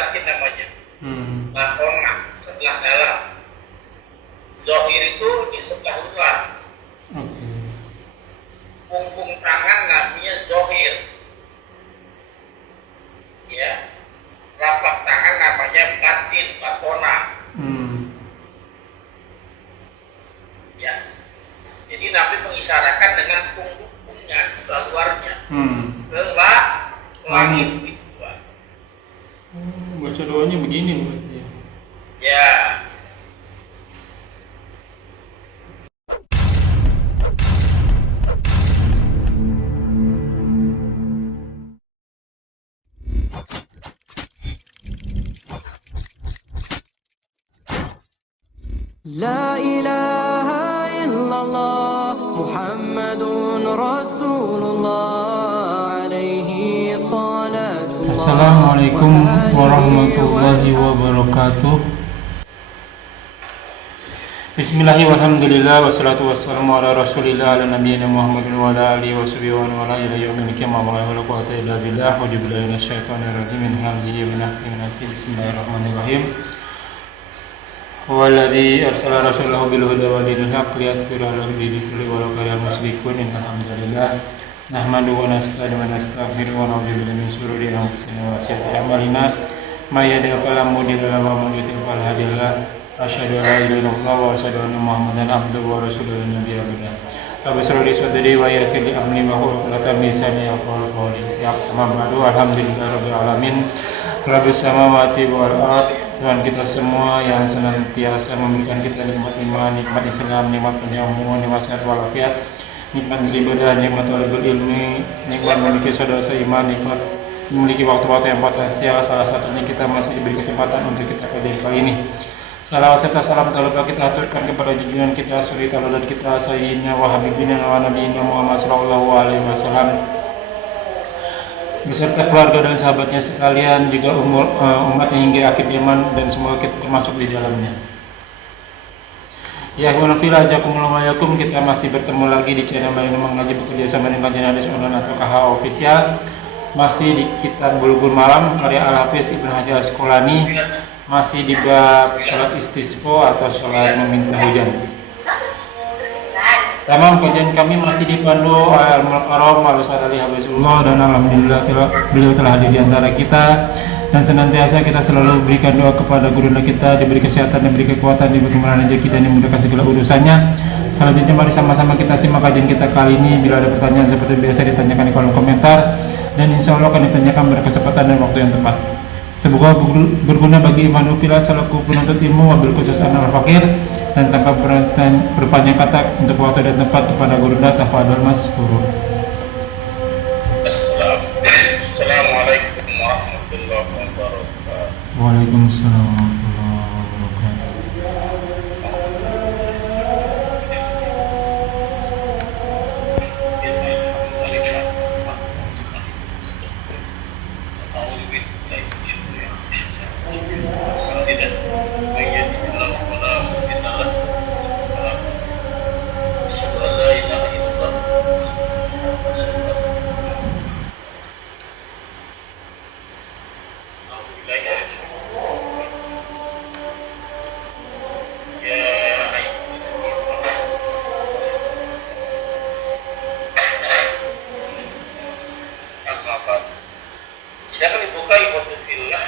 batin namanya. Hmm. Batona sebelah dalam. Zohir itu di sebelah luar. Oke. Punggung tangan namanya zohir. Ya. Telapak tangan namanya batin, batona. Hmm. Ya. Jadi Nabi mengisyaratkan dengan punggungnya sebelah luarnya ke langit gitu. Baca doanya begini berarti ya. Ya. لا إله إلا الله محمد رسول الله عليه صلاة الله. Assalamualaikum warahmatullahi wabarakatuh. Bismillahirrahmanirrahim. Alhamdulillah wassalatu wassalamu ala Rasulillah ala nabiyyina Muhammadin wa ala alihi washabihi wa man wala ila yaumil qiyamah wa la quwwata illa billah wa billahi minasyaitonir rajim min hamzihi wa nafthihi. Bismillahirrahmanirrahim. Walladzi arsala rasulahu bil huda wa dinil haqq liyudhhirahu 'ala dini kullihi walau karihal musyrikun. Alhamdulillah nahmaduhu wa nasta'inuhu wa nastaghfiruhu wa na'udzu billahi min shururi anfusina wa sayyi'ati a'malina may yahdihillahu fala mudilla lahu wa man yudlil fala hadiya lahu. Asyhadu an la ilaha illallah wa asyhadu anna Muhammadan abduhu wa rasuluhu nabiyya ba'da. Rabbi shrah li sadri wa yassir li amri wahlul 'uqdatam min lisani yafqahu qawli. Ya amma ba'du, alhamdulillahirabbil alamin. Rabbis samawati wal ardh. Tuhan kita semua yang senantiasa memberikan kita nikmat iman, nikmat Islam, nikmat penyamu, nikmat sehat walafiat, nikmat beribadah, nikmat talabul ilmi, nikmat memiliki saudara seiman, nikmat memiliki waktu-waktu yang potensial. Salah satunya kita masih diberi kesempatan untuk kita kajian kali ini. Salawat serta salam talabah kita aturkan kepada junjungan kita, suri tauladan kita, sayyidina wa habibina wa nabiyina Muhammad sallallahu alaihi wasallam, beserta keluarga dan sahabatnya sekalian, juga umat hingga akhir zaman, dan semoga kita termasuk di dalamnya. Ya Alaikum, kita masih bertemu lagi di channel Bayan Mengaji bekerja sama dengan Kajian Hadis Online atau KH Official. Masih di kitab Bulughul Maram karya Al-Hafiz Ibnu Hajar Asqalani, masih di bab salat istisqa atau salat meminta hujan. Tamam, kajian kami masih dipandu oleh Al-Mukarram Al-Ustaz Ali Habibullah, dan alhamdulillah beliau telah hadir di antara kita, dan senantiasa kita selalu berikan doa kepada guru kita, diberi kesehatan, diberi kekuatan, diberi kemudahan rezeki, dan dimudahkan segala urusannya. Selanjutnya mari sama-sama kita simak kajian kita kali ini. Bila ada pertanyaan seperti biasa ditanyakan di kolom komentar, dan insya Allah akan ditanyakan pada kesempatan dan waktu yang tepat. Semoga berguna bagi iman ufila selaku penuntut ilmu, wabil khusus anak fakir, dan tanpa berpanjang kata untuk waktu dan tempat kepada guru data Fadl Masfur. Assalamualaikum warahmatullahi wabarakatuh. Waalaikumsalam warahmatullahi wabarakatuh. Silakan dibuka ikhwatu fillah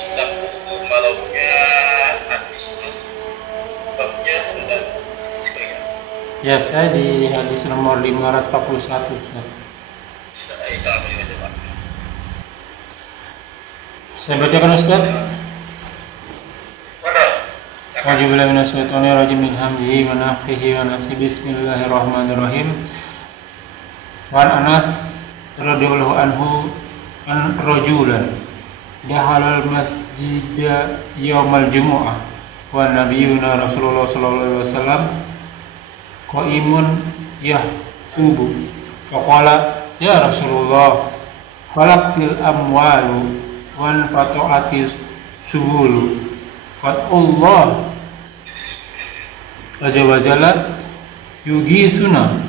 kitab Bulughul Maramnya hadis babnya sudah istisqa. Ya, saya di hadis nomor 541. Saya bacakan Ustaz. A'udzubillahi minasyaitonir rajim min hamzihi wa nafthihi wa nafsihi. Bismillahirrahmanirrahim. Wa Anas radhiyallahu anhu an rajulan dakhala al-masjida yaumal jumu'ah wa nabiyyuna Rasulullah sallallahu alaihi wasallam qa'imun yahqubu faqala ya Rasulullah falaqtil amwalu wan fatu'atiz suhulu fatullah azza wa jalla yugisuna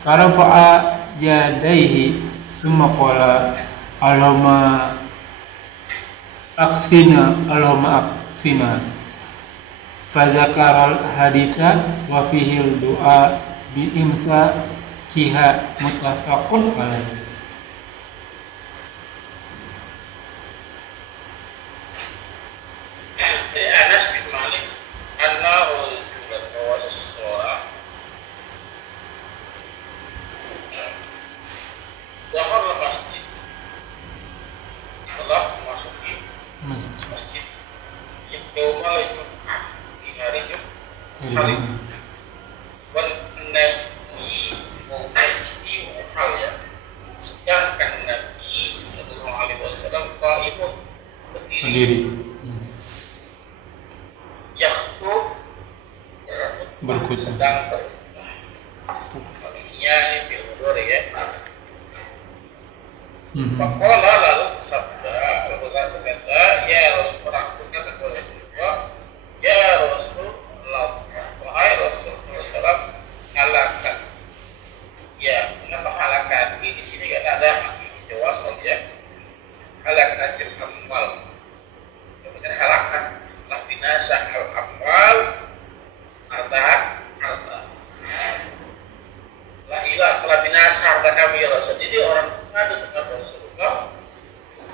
farafa'a yadaihi summa qala Allahumma akfina, Allahumma akfina. Fadzakaral haditha wa fihil doa bi imsakiha muttafaqun alaih. Dari Anas bin Malik, anna rajulan, bahwa seseorang dakhala masjid, setelah memasuki masjid yaumal Jum'ah, di hari Jumat, wan nabi muhal ya, sedangkan Nabi sallallahu alaihi wasallam qaimun, berdiri, yakhutub, berkhutbah. sedang berkhutbah. Kondisinya ini fil mudhari ya. Faqala, lalu sabda, lalu berkata, ya Rasulullah, berkata kepada Rasulullah, ya Rasulullah, wahai Rasulullah SAW, halakat. Ya, kenapa halakat? Di sini kan ada jawab ya. Halakat yang amal. Kemudian halakat, lah binasa al amal, harta. La ilah telah binasa harta kami ya Rasul. Jadi orang mengadu dengan Rasulullah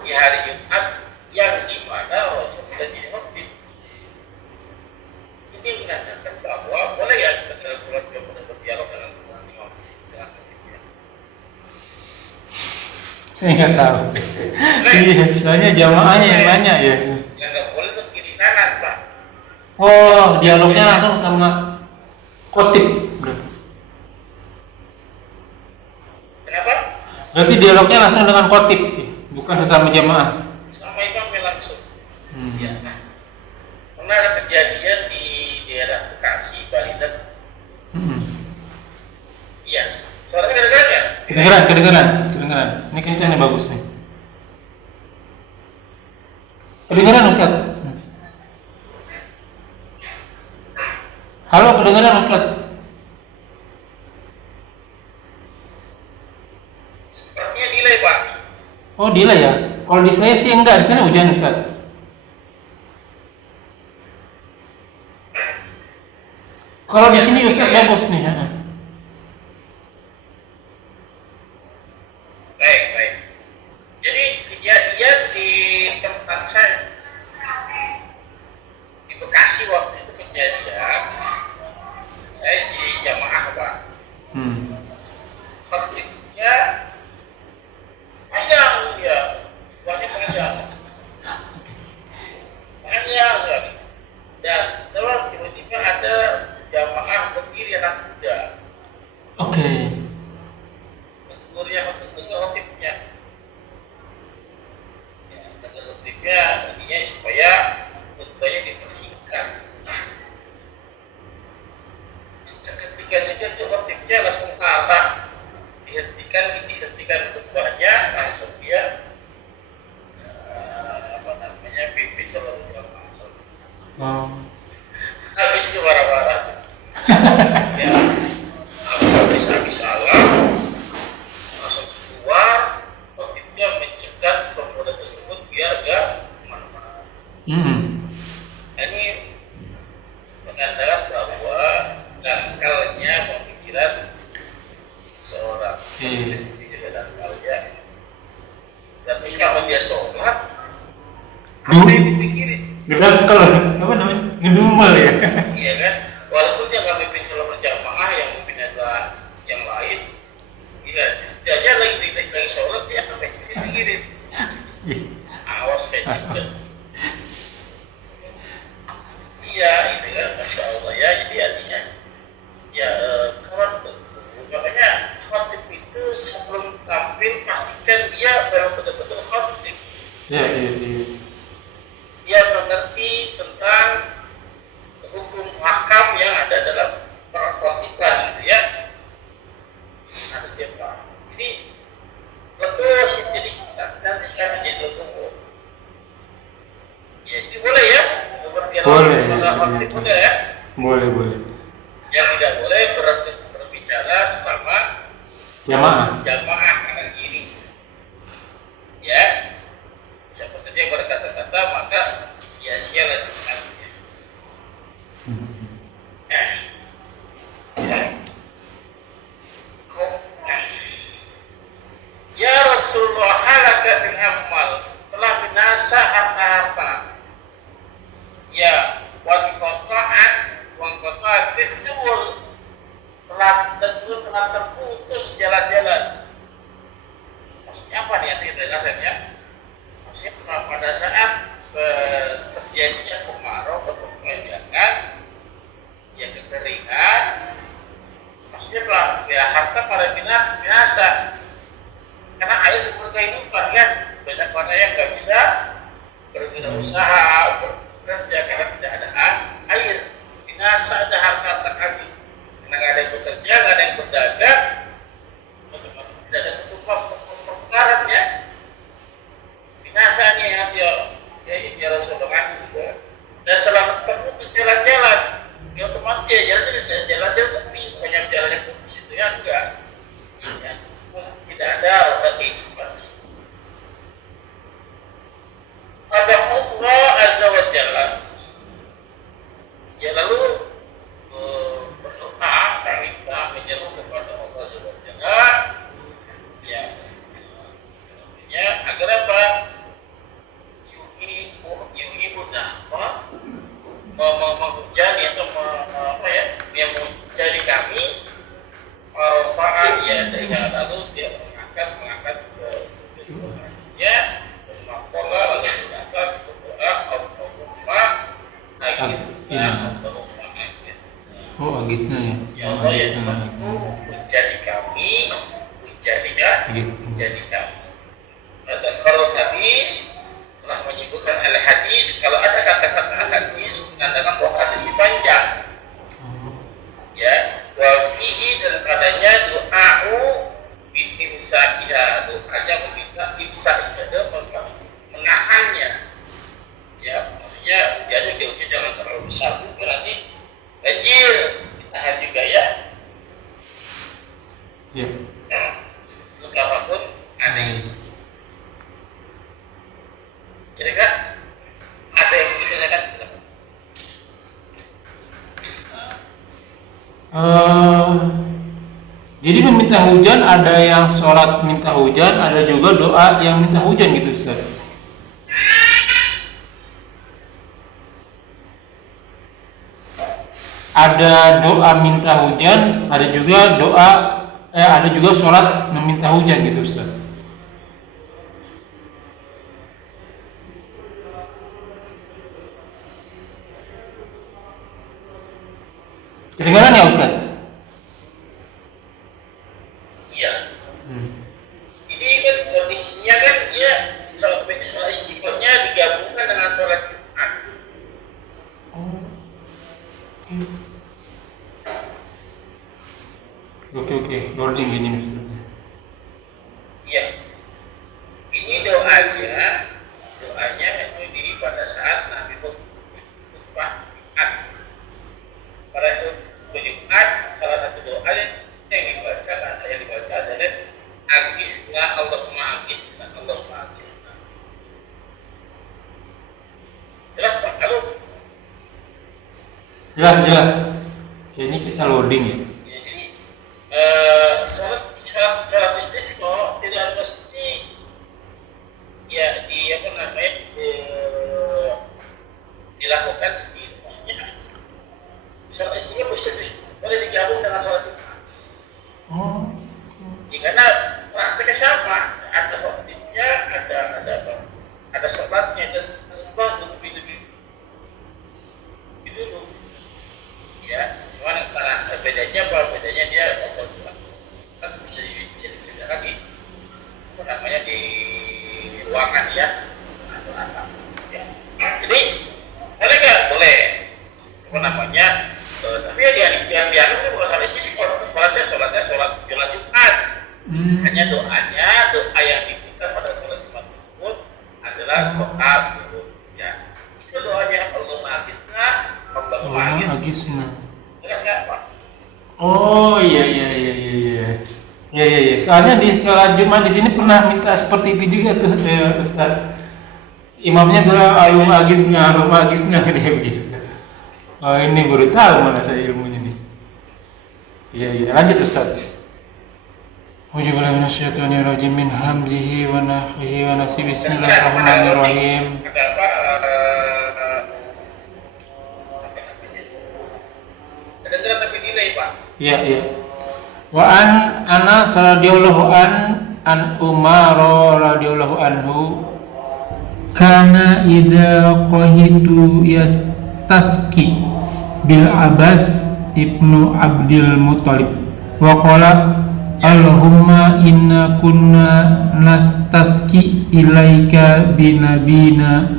di hari Jumat yang dimana Rasul sudah jadi khotib. Ini menandakan bahwa boleh ya kita dalam bulan berdialog dengan khotibnya. Saya nggak tahu. Iya, soalnya jamaahnya yang nanya ya. Yang nggak boleh itu kiri kanan Pak. Oh, dialognya langsung sama khotib berarti. Kenapa? Berarti dialognya langsung dengan khotib, bukan sesama jamaah. Sama imamnya langsung. Ya. Pernah ada kejadian di daerah Bekasi, Bali dan iya. Suaranya kedengaran ya? Kedengaran. Ini kencangnya bagus nih. Kedengaran Ustaz? Halo, kedengaran Ustaz? Sepertinya delay Pak. Oh, delay ya? Kalau di saya sih enggak, di sana hujan Ustaz. Kalau di sini Ustaz bagus nih. Baik. Jadi kejadian di tempat saya di Bekasi waktu itu kejadian, saya di jamaah Pak. Khotibnya panjang dia, situasi panjang sekali. Dan dalam tiba-tiba ada jamaah berdiri anak muda. Oke. Khotibnya. Ya, khotibnya intinya supaya khutbahnya dipersingkat. Ketika itu khotibnya langsung marah, dihentikan khutbahnya, langsung dia pimpin sallallahu alaihi wasallam. Habis itu marah-marah. Ya, habis salam, langsung keluar, khotibnya mencegah pemuda tersebut biar gak kemana-mana. Ini menandakan bahwa dangkalnya pemikiran seorang seperti juga dangkalnya. Tapi kalau dia sholat, apa yang dipikirin? Ngedangkal, apa namanya? Ngedumel ya? Iya kan? Walaupun dia nggak mimpin sholat berjamaah, yang mimpin adalah yang lain. Iya, setidaknya lagi sholat dia apa yang dipikirin? Awas saya cekut. Iya, itu kan, masya Allah ya. Jadi artinya, ya kawan makanya khotib itu sebelum tampil pastikan dia memang betul-betul khotib. Iya. Dia mengerti tentang hukum hakam yang ada dalam perkhotiban, gitu ya. Harus dia paham. Jadi letus jadi nanti sekarang jadi letus. Ya, jadi boleh ya. Boleh. Boleh ya. Boleh. Yang tidak boleh berbicara sesama Jamaah kanan kiri. Ya. Siapa saja yang berkata-kata sia-sialah Jumatnya. Ya Rasulullah, halaka bil amal, telah binasa harta-harta. Ya, wan qata'at bis-subul, telah terputus jalan-jalan. Maksudnya apa nih arti dasarnya? Maksudnya pada saat terjadinya kemarau atau kepanjangan, ya kekeringan, maksudnya ya harta para binasa. Karena air sumber kehidupan kan, banyak orang yang nggak bisa berwirausaha, bekerja karena tidak ada air. Binasa ada harta terkabur, karena nggak ada yang bekerja, nggak ada yang berdagang, otomatis tidak ada perputaran ya. Binasanya ya Rasulullah juga. Dan telah terputus jalan-jalan, ya otomatis ya jalan-jalan sepi, banyak jalan yang putus itu ya enggak. Ya, tidak ada roda kehidupan. Pada Allah Azza wa Jalla, ya lalu berdoa minta menyeru kepada Allah Azza wa Jalla, ya agar apa? Yuhibuna menghujani atau yang menjadi kami Rafa'a ya lalu dia mengangkat ya semakola lalu mengangkat berdoa Allahumma agithna Allahumma agithna. Oh, agithna ya. Ya Allah ya Tuhanku, menjadi kami. Ada kalau hadis telah menyebutkan al-hadis, kalau ada kata-kata al-hadis mengandalkan bahwa hadis ini panjang. Ya, wa fihi, dan padanya doa'u bi'imsa'iha, doanya meminta imsa' itu menahannya. Ya, maksudnya hujannya jangan terlalu besar, berarti banjir, ditahan juga ya. Ya. Luka pun aneh. Kira-kira ada yang ditanyakan silakan. Jadi meminta hujan, ada yang sholat minta hujan, ada juga doa yang minta hujan gitu Ustaz. Ada doa minta hujan, ada juga sholat meminta hujan gitu Ustaz. Kedengaran ya Ustaz? Iya. Ini kan kondisinya kan dia sholat istiqomahnya digabungkan dengan sholat Jumat. Oke, loading ini. Iya. Ini doanya itu di pada saat Nabi khutbah Jumat. Pada Jumat salah satu doa yang dibaca adalah Agisna Allahumma agisna Allahumma agisna. Jelas Pak? Halo? Jelas. Oke, ini kita loading ya. Ya, jadi sholat istisqa tidak mesti ya dilakukan sendiri. Maksudnya sholat istisqa boleh digabung dengan sholat Jumat. Ya, karena prakteknya sama, ada khotibnya, ada sholatnya, dan khutbah lebih dulu. Ya, cuma bedanya apa? Bedanya dia sholat Jumat kan bisa dibedakan di ruangan ya atau apa. Ya. Jadi boleh nggak? Boleh. Tapi ya yang dianggap bukan sholat istisqa, sholatnya sholat Jumat. Hanya doa yang diminta pada sholat Jumat tersebut adalah doa hujan. Itu doanya Allahumma agisna, Allahumma agisna. Jelas nggak Pak? Oh iya. Soalnya di sholat Jumat di sini pernah minta seperti itu juga tuh Ustaz. Imamnya tuh Arum Agisnya dia begitu. Oh ini baru tahu mana saya ilmunya nih. Iya iya lanjut Ustaz. Auzubillahi minasyaitonirrajim min hamzihi wa nafthihi wa nafsihi bismillahirrahmanirrahim. Ada apa? Kedengeran tapi delay Pak. Iya iya. Wa an Anas radhiyallahu an Umar radhiyallahu anhu kana idza qahitu yastasqi bil Abbas ibnu Abdul Muthalib wa qala Allahumma inna kunna nastasqi ilaika binabina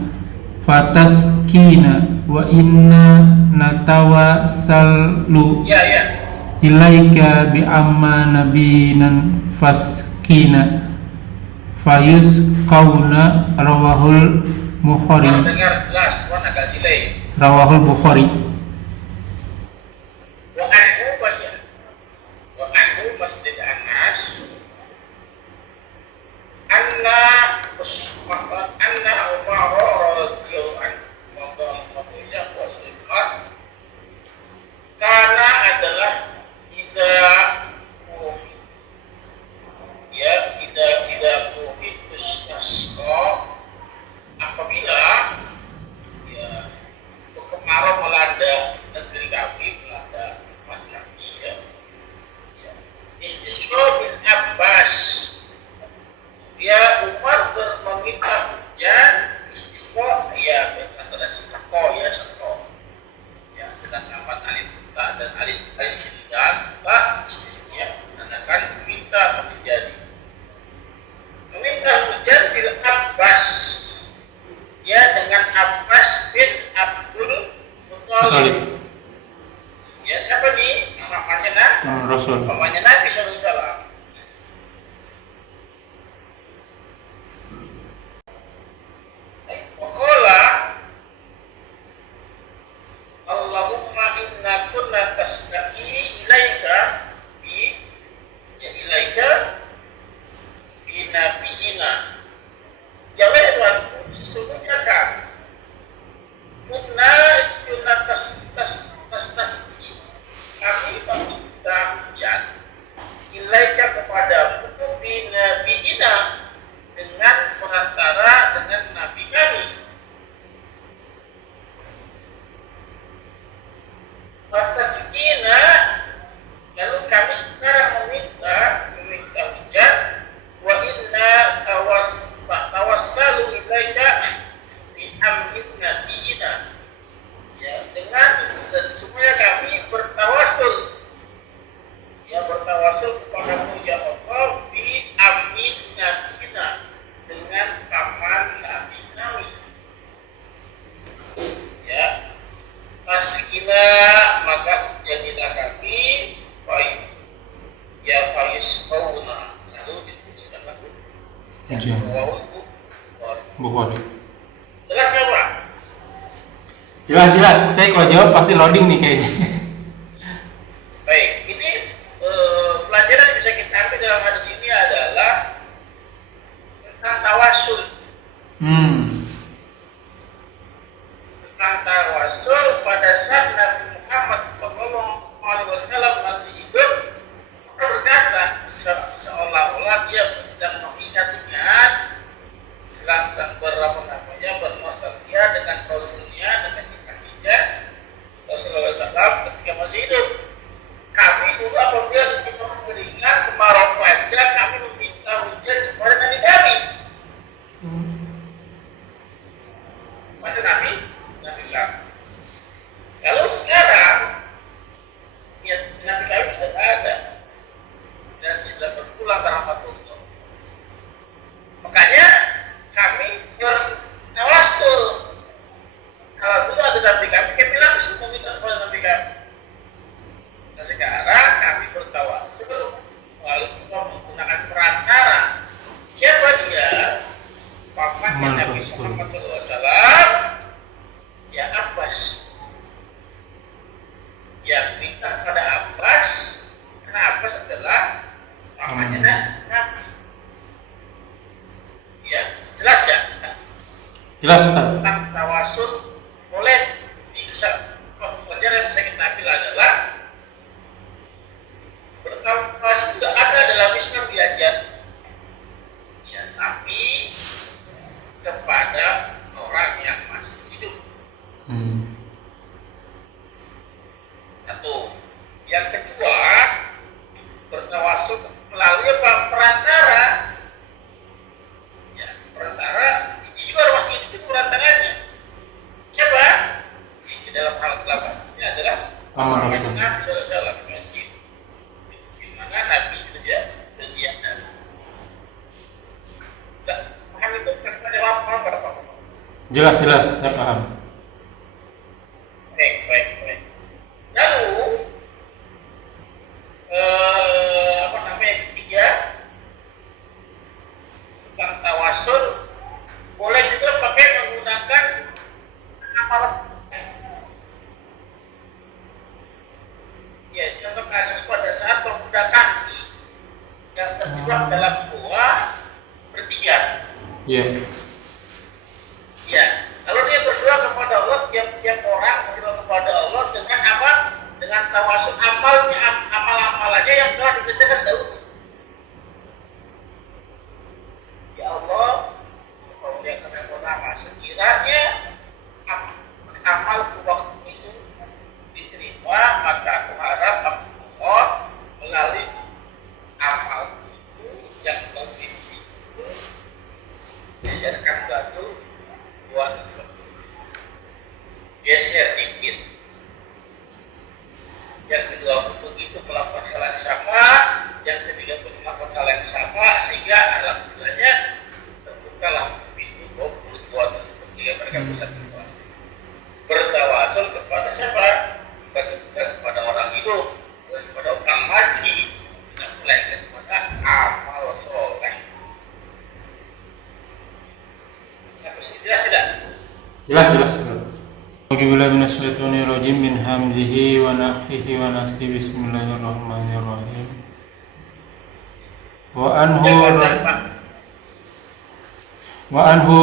fataskina wa inna natawassalu ilaika bi amma nabinan faskina fayus kauna rawahul Bukhari. Dengar jelas, cuman agak delay. Rawahul Bukhari. Wa anhu masjid Anas anna Umar radhiyallahu anhu karena adalah tidak istasqa apabila ya kemarau melanda negeri kami, melanda umat kami ya. Istisqa bin Abbas ya Umar meminta hujan istisqa ya antara sako ya dengan amat alif dan alif syiddah istisqa akan meminta terjadi meminta hujan bil Abbas ya dengan Abbas bin Abdul Muthalib ya siapa nih namanya Nabi SAW. Waqala Allahumma inna kunna tashtaqi ilaika binabiyina ya Tuhan sesungguhnya kan kunna sunnah tashtaqi kami meminta hujan ilaika kepada binabiyina dengan perantara dengan nabi kami. Fataskina lalu kami sekarang meminta hujan wa inna tawassalu ilaika bi amrin nabiyina ya dengan dan semuanya kami bertawasul kepadamu ya Allah bi amrin nabiyina dengan paman nabi kami ya Maskina maka jadilah kami baik ya fayus kauna lalu dibunyikan lagu Bukhari. Jelas ya Pak? Jelas. Saya kalau jawab pasti loading nih kayaknya. Baik, ini pelajaran yang bisa kita ambil dalam hadis ini adalah tentang tawasul. Tentang tawasul pada saat Nabi Muhammad SAW masih hidup, berkata seolah-olah dia sedang mengingat-ingat, sedang bernostalgia dengan Rasulnya, dengan kekasihnya Rasulullah SAW ketika masih hidup. Kami dulu apabila kita kekeringan, kemarau panjang, kami meminta hujan kepada Nabi kami. Pada Nabi kami. Kalau sekarang Nabi kami sudah ada dan sudah berpulang ke rahmatullah. Makanya kami bertawasul Jelas Ustaz. tentang tawasul boleh pelajaran yang bisa kita ambil adalah bertawasul juga ada dalam Islam diajar, ya, tapi kepada orang yang masih hidup. Satu. Yang kedua, bertawasul melalui perantara. Ya, perantara ini juga orang masih hidup itu perantaranya. Siapa? Di dalam hal ini adalah Amal Nabi Rasul. Sallallahu Alaihi Wasallam, di mana Nabi saja berjiana. Paham itu kata apa? Jelas, saya paham. Baik. Lalu yang ketiga tentang tawasul boleh juga pakai menggunakan amal. Ya, contoh kasus pada saat pemuda kaki yang terjebak dalam gua bertiga. Iya. Ya, kalau dia berdoa kepada Allah, tiap orang berdoa kepada Allah dengan apa? Dengan tawasul amal-amalannya yang telah dikerjakan dahulu. Ya Allah, kalau dia kenapa sekiranya amal waktu itu diterima, maka aku harap Allah melalui amal itu yang lebih itu disiarkan batu buat tersebut. Geser dikit. Yang kedua pun begitu melakukan hal yang sama, yang ketiga pun melakukan hal yang sama, sehingga alhamdulillahnya terbukalah pintu berbuat tersebut sehingga mereka bisa bertawasul kepada siapa? Kepada orang hidup, kepada orang mati, dan melainkan kepada amal soleh. Sampai sini jelas tidak? Jelas. A'udzubillahi minasyaitonirrajim min hamzihi wa nafthihi wa nafsihi. Bismillahirrahmanirrahim. Wa anhu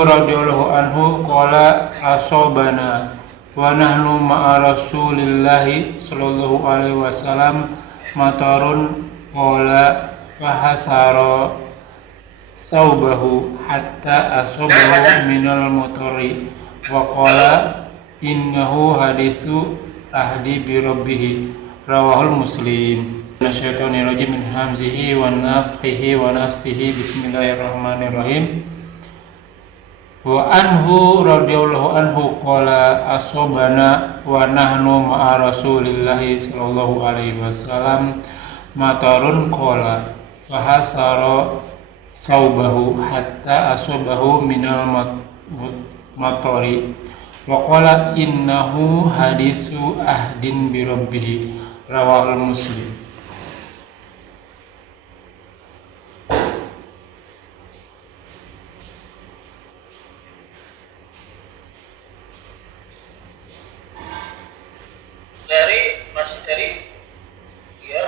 radhiyallahu anhu qala asobana wa nahnu ma'a Rasulillahi sallallahu alaihi wasallam matarun qala fahasara saubahu hatta asobahu minal mutari wa qala innahu hadithu ahdi bi rabbih rawahul Muslim. Minasyaitonir rajim min hamzihi wa nafthihi wa nafsihi. Bismillahirrahmanirrahim. Wa anhu radhiyallahu anhu qala asobana wa nahnu ma'a Rasulillahi sallallahu alaihi wasallam matarun qala wa hasara saubahu hatta asobahu minal matari wa qala innahu haditsu ahdin bi rabbih rawahul Muslim. Masih dari ya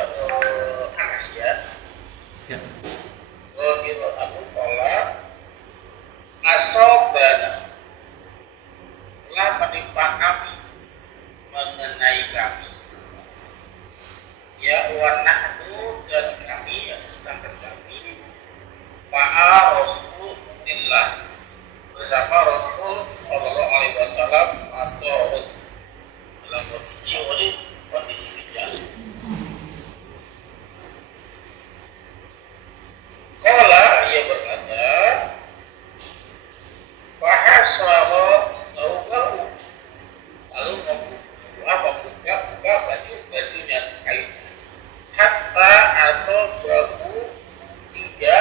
Anas ya. Radhiyallahu anhu qala asobana telah menimpa kami, mengenai kami, ya wanahnu dan kami, yang sedangkan kami ma'a Rasulillah bersama Rasul sallallahu alaihi wasallam atau dalam kondisi berjalan. Qala, ia berkata, fahasara thawbahu, lalu membuka bajunya kainnya, hatta asobahu hingga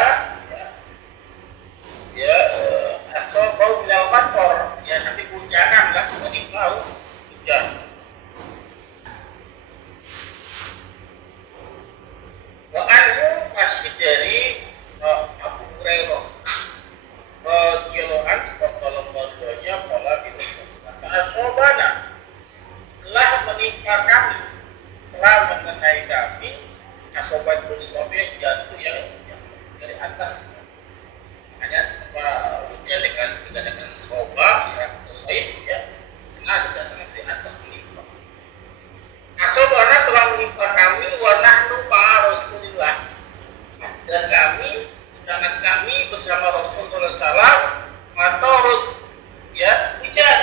asobahu minal mator, ya nanti hujanan lah, menimpa hujan. Wa anhu, masih dari Abu Hurairah radhiyallahu anhu seperti qala itu kata asobana telah menimpa kami, telah mengenai kami, asobat musab yang jatuh yang dari atas, hanya hujan dikatakan soba Salam matorut, ya hujan.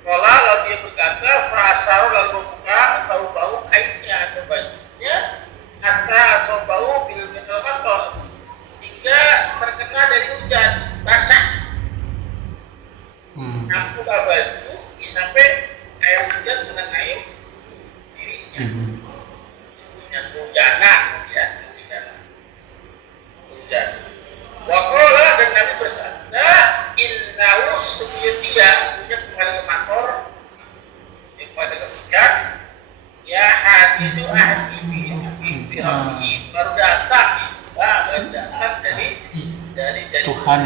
Kala lalu dia berkata, Fa'asaru lalu membuka asau-bau kainnya atau bajunya, hatta asau-bau bil mator, hingga terkena dari hujan basah. Aku buka baju sampai air hujan mengenai dirinya. Punya hujanan, ya hujan. Wakola dan Nabi bersabda, Innahu sungguh dia punya kembali motor kepada hujan. Ya hadisu ahdi bi rabbi, baru datang dari Tuhan.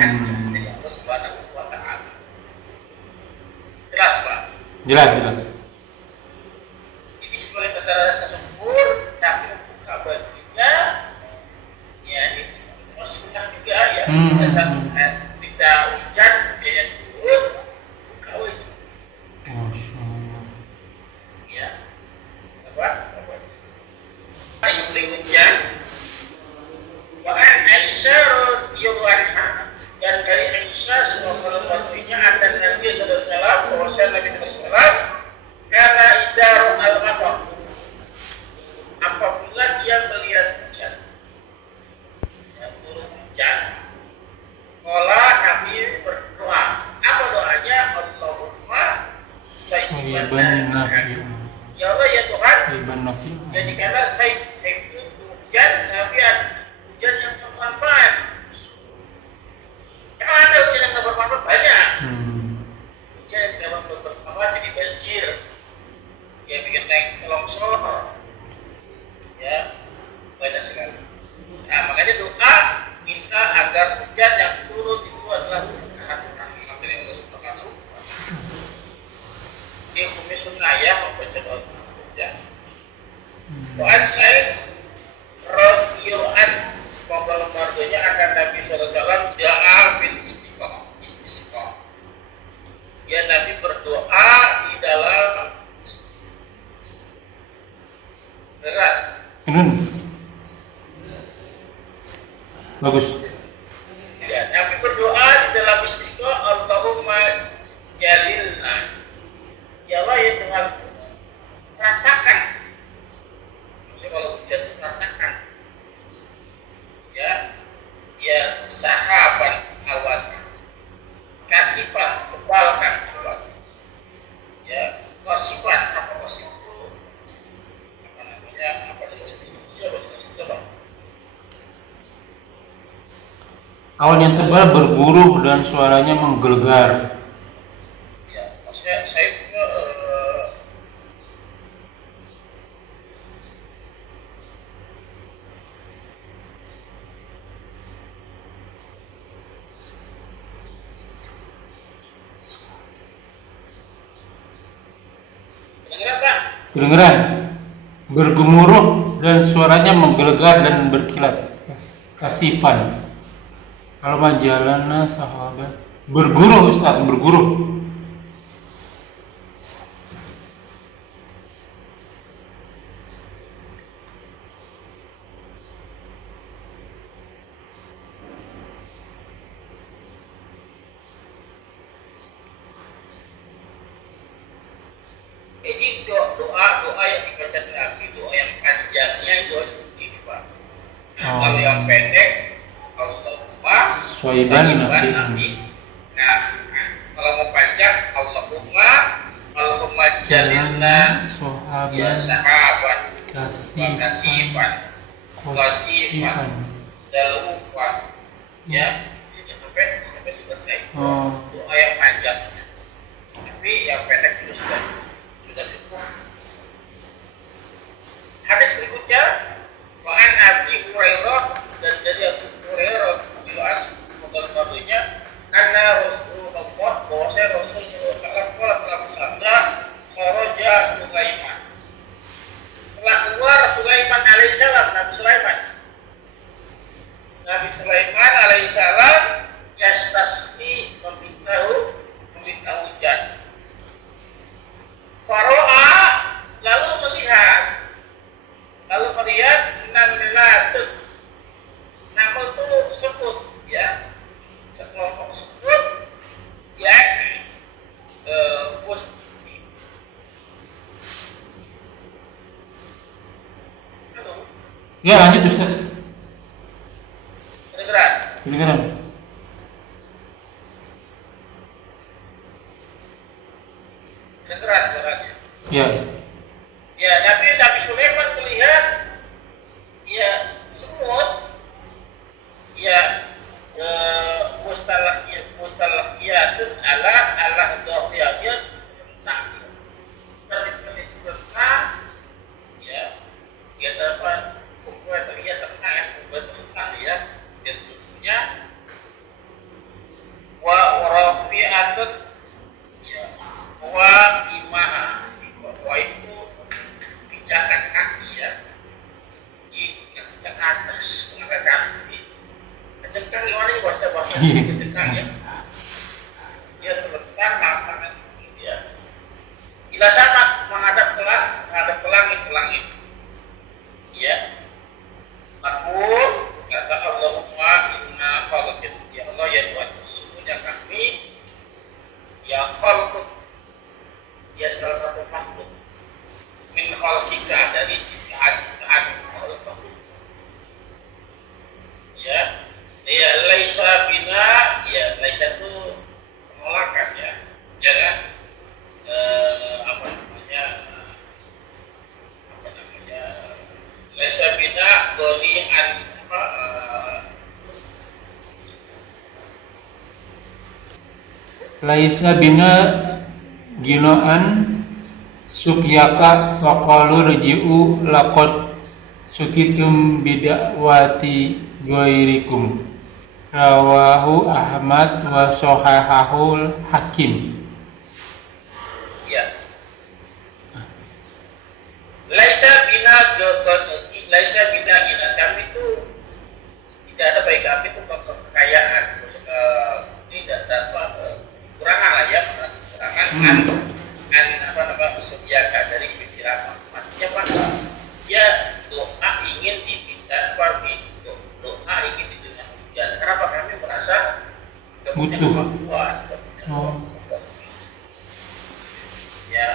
dari Allah Subhanahu wa Ta'ala. Jelas, Pak? Jelas. Ini sebagai tanda rasa syukur, tapi membuka bajunya, ya ini sunnah juga ya. Pada saat tidak hujan, dia turun, buka baju. Ya, apa? Hadis berikutnya, Wa'an Aisyah radhiyallahu anha, dan dari Aisyah semoga Allah ada Nabi sallallahu alaihi wasallam, bahwasanya Nabi sallallahu alaihi wasallam kana idaru al-matar, apabila dia melihat hujan, yang turun hujan, kala Nabi berdoa. Apa doanya? Allahumma sayyiban nafi'an. Ya Allah ya Tuhan, jadikanlah saya itu hujan nafi'an, hujan yang bermanfaat. Emang ada hujan yang tidak bermanfaat? Banyak. Hujan yang tidak bermanfaat jadi banjir, ya bikin naik longsor, ya banyak sekali. Nah makanya doa minta agar hujan yang turun itu adalah rahmat dari Allah Subhanahu wa Ta'ala. Di hukum sunnah ya membaca doa hujan. Doa Sa'id radhiyallahu anhu, semoga lembarannya akan Nabi sallallahu alaihi wasallam doa fil istisqa. Ya Nabi berdoa di dalam berat. Bagus. Ya, Nabi berdoa di dalam istisqa, Allahumma jalilna. Ya Allah ya Tuhan, ratakan. Maksudnya kalau hujan itu ratakan. Ya sahabat awan, kasifat tebalkan awan. Ya kasifat apa kasif itu? Apa namanya? Apa dari siapa kasif tebal? Awan yang tebal berguruh dan suaranya menggelegar. Ya, maksudnya saya punya Kedengeran, bergemuruh dan suaranya menggelegar dan berkilat. Kasifan. Kalau majalana sahabat berguruh, Ustaz, berguruh. Jadi doa yang dibaca Nabi, doa yang panjangnya itu harus begini Pak. Kalau yang pendek, Allahumma Swaiban nafi. Nah, kalau mau panjang, Allahumma jalilna ya sahabat, kasifan, dalufan, ya, sampai selesai. Doa yang panjangnya. Tapi yang pendek itu sudah cukup. Hadis berikutnya, Wa'an Abi Hurairah, dan dari Abu Hurairah radhiyallahu karena Rasulullah bahwasanya Rasul SAW telah bersabda, kharaja Sulaiman, telah keluar Sulaiman alaihissalam, Nabi Sulaiman alaihissalam yastasqi, meminta hujan. Faro'a lalu melihat namlatun, nama Ya lanjut Ustaz. Kedengeran? Kedengeran. Kedengeran suaranya. Ya. Ya, Nabi Sulaiman melihat ya semut, ya mustalaqiyatun ala zahiriyah tak terlihat, ya dia dapat ukuran terlihat tentang ya bentuknya wa rafi'atun ya wa imaha wa itu pijakan kaki ya di kaki ke atas mengangkat kaki kecengkang gimana ya bahasa kecengkang ya dia terletak tangan ya ila sama menghadap ke langit ya makmur kata Allahumma inna khalaqin ya Allah ya Tuhan sesungguhnya kami ya khalqut ya salah satu makhluk min khalqika dari ciptaan Allah ya laisa bina ya laisa itu penolakan ya jangan apa namanya laisa bina golian Laisa bina ginoan sukyaka faqalu rji'u laqad sukitum bidakwati ghairikum. Rawahu Ahmad wa sahahahul Hakim. ya laisa bina gina kami itu tidak ada bagi kami itu kekayaan tidak dapat kekurangan lah ya kekurangan apa namanya subyaka dari sisi rahmat artinya apa ya doa ingin diminta doa ingin didengar hujan kenapa kami merasa tidak punya Butuh. kemampuan ya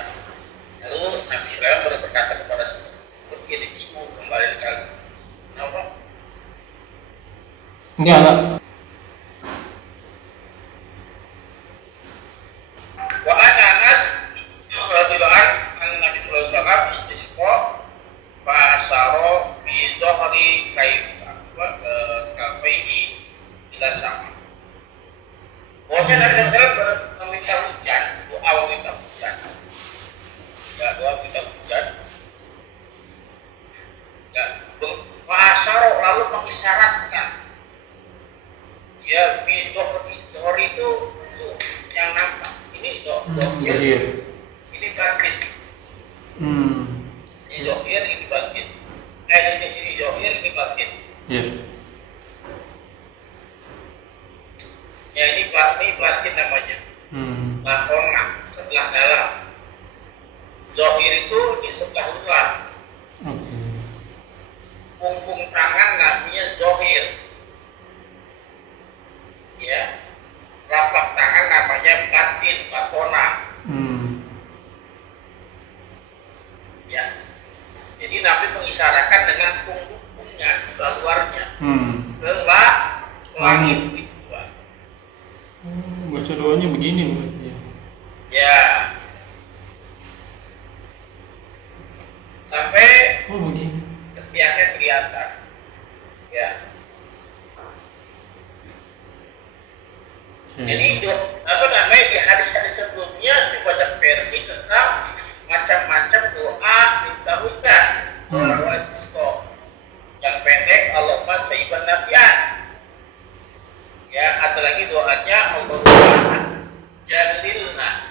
lalu Nabi Sulaiman berkata kepada semut dia dicium kembali kali kenapa Enggak lah. wa ana Anas radhiyallahu anhu Nabi sallallahu alaihi wasallam istisqa fa asara bi zahri kafaihi ila sama. Bahwasanya Nabi sallallahu alaihi wasallam meminta hujan, doa meminta hujan. Ya, doa meminta hujan. Ya, fa asara lalu mengisyaratkan. Ya, bi zahri itu yang nampak. Ini zohir. Iya. Ini batin. Ini zohir, ini batin. Ini zohir, ini batin. Iya. Ya ini batin namanya. Batona sebelah dalam. Zohir itu di sebelah luar. Oke. Punggung tangan namanya zohir. Ya. Telapak tangan namanya batin, batona. Ya. Jadi Nabi mengisyaratkan dengan punggungnya sebelah luarnya ke langit gitu. Baca doanya begini berarti ya. Ya. Sampai Begini. ketiaknya kelihatan. Ya. Jadi apa namanya di hadis-hadis sebelumnya dibaca versi tentang macam-macam doa minta hujan, doa istisqa. Yang pendek Allahumma sayyiban nafi'an. Ya, ada lagi doanya Allahumma jalilna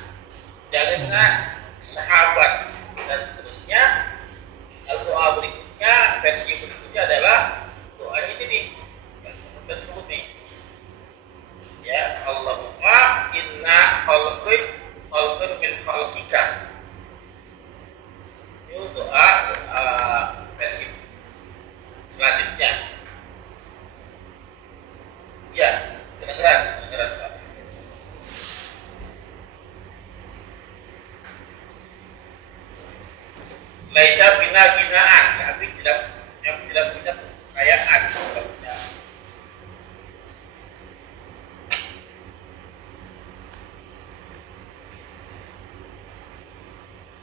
sahabat dan seterusnya. Doa berikutnya versi berikutnya adalah doa ini nih yang disebut nih. Ya, Allahumma inna khalqin min khalqika. Itu doa versi selanjutnya. Ya, kedengeran Pak. Laisa bina ginaan, kami tidak punya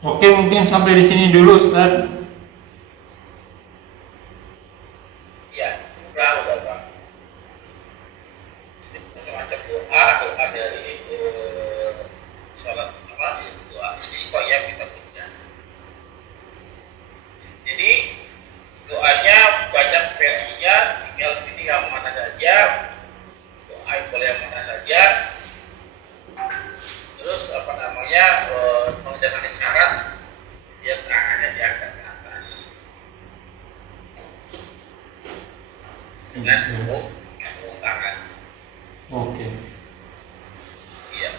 Oke, mungkin sampai di sini dulu Ustaz. Ya, udah Pak. Macam-macam doa dari sholat apa? Doa istisqa ya kita baca. Jadi doanya banyak versinya, tinggal pilih yang mana saja, doa boleh yang mana saja. Terus apa namanya, mengenai syarat dia tangannya diangkat ke atas dengan seluruh tangan. Oke. Iya.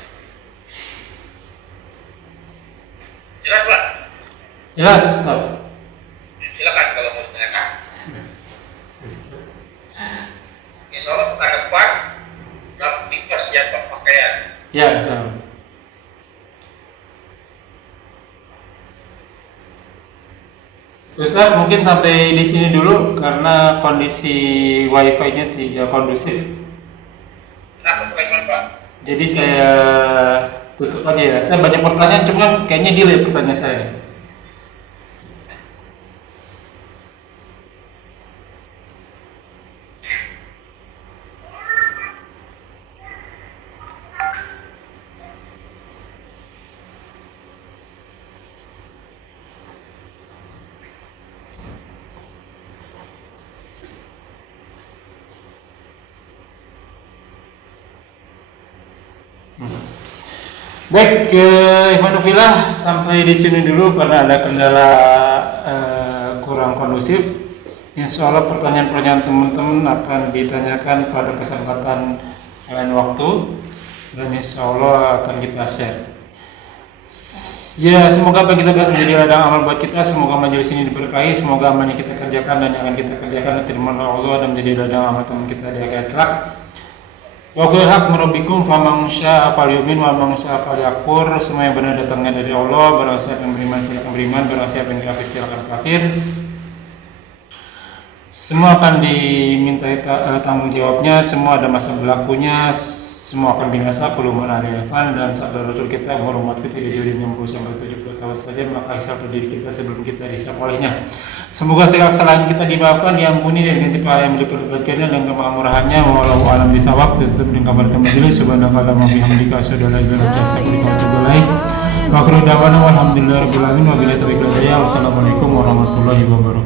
Jelas Pak? Jelas Ustaz. Silakan kalau mau ditanyakan. Insya Allah pekan depan di persiapan Pak pakaian. Ya, betul. Ustaz, mungkin sampai di sini dulu karena kondisi wifi-nya tidak kondusif. Kenapa Sulaiman Pak? Jadi saya tutup aja ya. Saya banyak pertanyaan, cuman kayaknya delay pertanyaan saya. Baik, Ivanofila sampai di sini dulu karena ada kendala kurang kondusif. Insya Allah pertanyaan-pertanyaan teman-teman akan ditanyakan pada kesempatan lain waktu dan insya Allah akan kita share. Ya, semoga apa yang kita bahas menjadi ladang amal buat kita. Semoga majelis ini diberkahi. Semoga amal yang kita kerjakan dan yang akan kita kerjakan diterima oleh Allah dan menjadi ladang amal teman kita di akhirat kelak. Wa qul haq rabbikum faman syaa'a falyu'min wa man syaa'a falyakfur. Semua yang benar datangnya dari Allah. Barang siapa yang beriman silakan beriman, barang siapa yang kafir silakan kafir. Semua akan diminta tanggung jawabnya, semua ada masa berlakunya, semua akan binasa. Kullu man 'alaiha fan, dan sabda Rasul kita umur kita di dunia 60 sampai 70 tahun saja, maka hisab diri kita sebelum kita dihisab olehnya. Semoga segala kesalahan kita dimaafkan, diampuni dan ganti pahala yang melipat kebaikannya dan kemakmurahannya. Wallahu a'lam bishawab. Tutup dengan kabar majelis. Subhanakallahumma bihamdika asyhadu an la ilaha illa anta astaghfiruka wa atubu ilaik. Wa akhiru da'wana walhamdulillahirabbil alamin wa billahi taufiq wal hidayah. Wassalamualaikum warahmatullahi wabarakatuh.